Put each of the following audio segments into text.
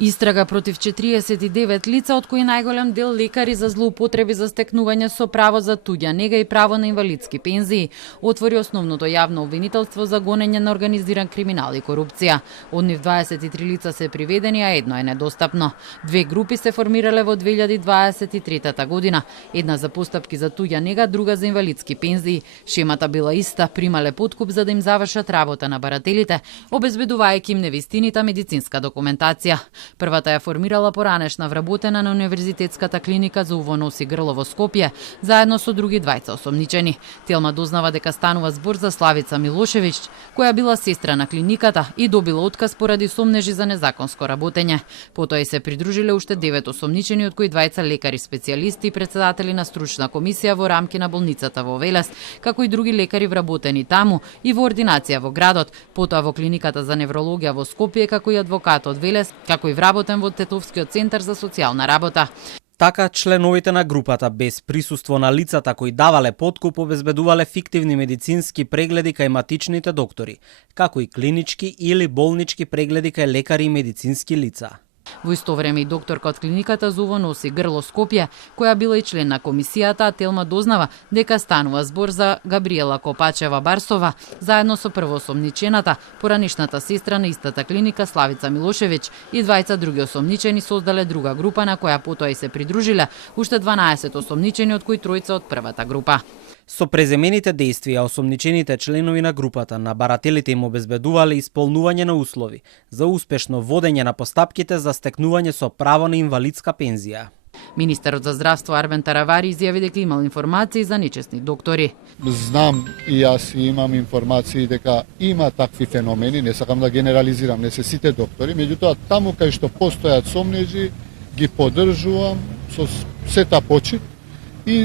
Истрага против 49 лица, од кои најголем дел лекари за злоупотреби за стекнување со право за туѓа нега и право на инвалидски пензии, отвори основното јавно обвинителство за гонење на организиран криминал и корупција. Од нив 23 лица се приведени, а едно е недостапно. Две групи се формирале во 2023 година, една за постапки за туѓа нега, друга за инвалидски пензии. Шемата била иста, примале подкуп за да им завршат работа на барателите, обезбедувајќи им невистинита медицинска документација. Првата ја формирала поранешна вработена на Универзитетската клиника за уво, нос и грло во Скопје, заедно со други двајца осомничени. Телма дознава дека станува збор за Славица Милошевиќ, која била сестра на клиниката и добила отказ поради сомнежи за незаконско работење. Потоа и се придружиле уште 9 осомничени, од кои двајца лекари специјалисти и председатели на стручна комисија во рамки на болницата во Велес, како и други лекари вработени таму и во ординација во градот, потоа во клиниката за неврологија во Скопје, како и адвокат од Велес, како и вработен во Тетовскиот центар за социјална работа. Така, членовите на групата без присуство на лицата кои давале подкуп обезбедувале фиктивни медицински прегледи кај матичните доктори, како и клинички или болнички прегледи кај лекари и медицински лица. Во исто време и докторка од клиниката за уво, нос и грло Скопје, која била и член на комисијата, Телма дознава дека станува збор за Габриела Копачева Барсова, заедно со првоосомничената, поранишната сестра на истата клиника Славица Милошевиќ и двајца други осомничени создале друга група на која потоа и се придружиле уште 12 осомничени, од кои тројца од првата група. Со преземените действија, осомничените членови на групата на барателите им обезбедувале исполнување на услови за успешно водење на постапките за стекнување со право на инвалидска пензија. Министерот за здравство Арбен Таравари изјави дека имал информации за нечесни доктори. Знам и јас имам информации дека има такви феномени, не сакам да генерализирам, не се сите доктори, меѓутоа таму кај што постојат сомнежи ги поддржувам со сета почит и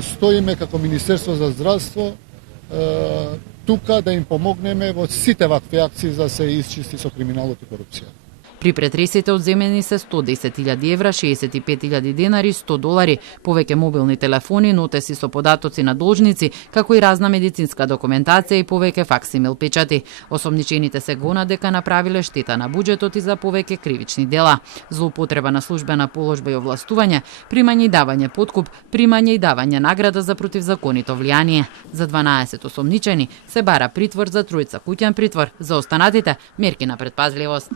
стоиме како Министерство за здравство тука да им помогнеме во сите вакви акции за да се исчисти со криминалот и корупција. При претресите одземени се 110.000 евра, 65.000 денари, $100, повеќе мобилни телефони, нотеси со податоци на должници, како и разна медицинска документација и повеќе факсимил печати. Осомничените се гонат дека направиле штета на буџетот и за повеќе кривични дела. Злоупотреба на службена положба и овластување, примање и давање подкуп, примање и давање награда за противзаконито влијание. За 12 осомничени се бара притвор, за тројца куќен притвор, за останатите мерки на претпазливост.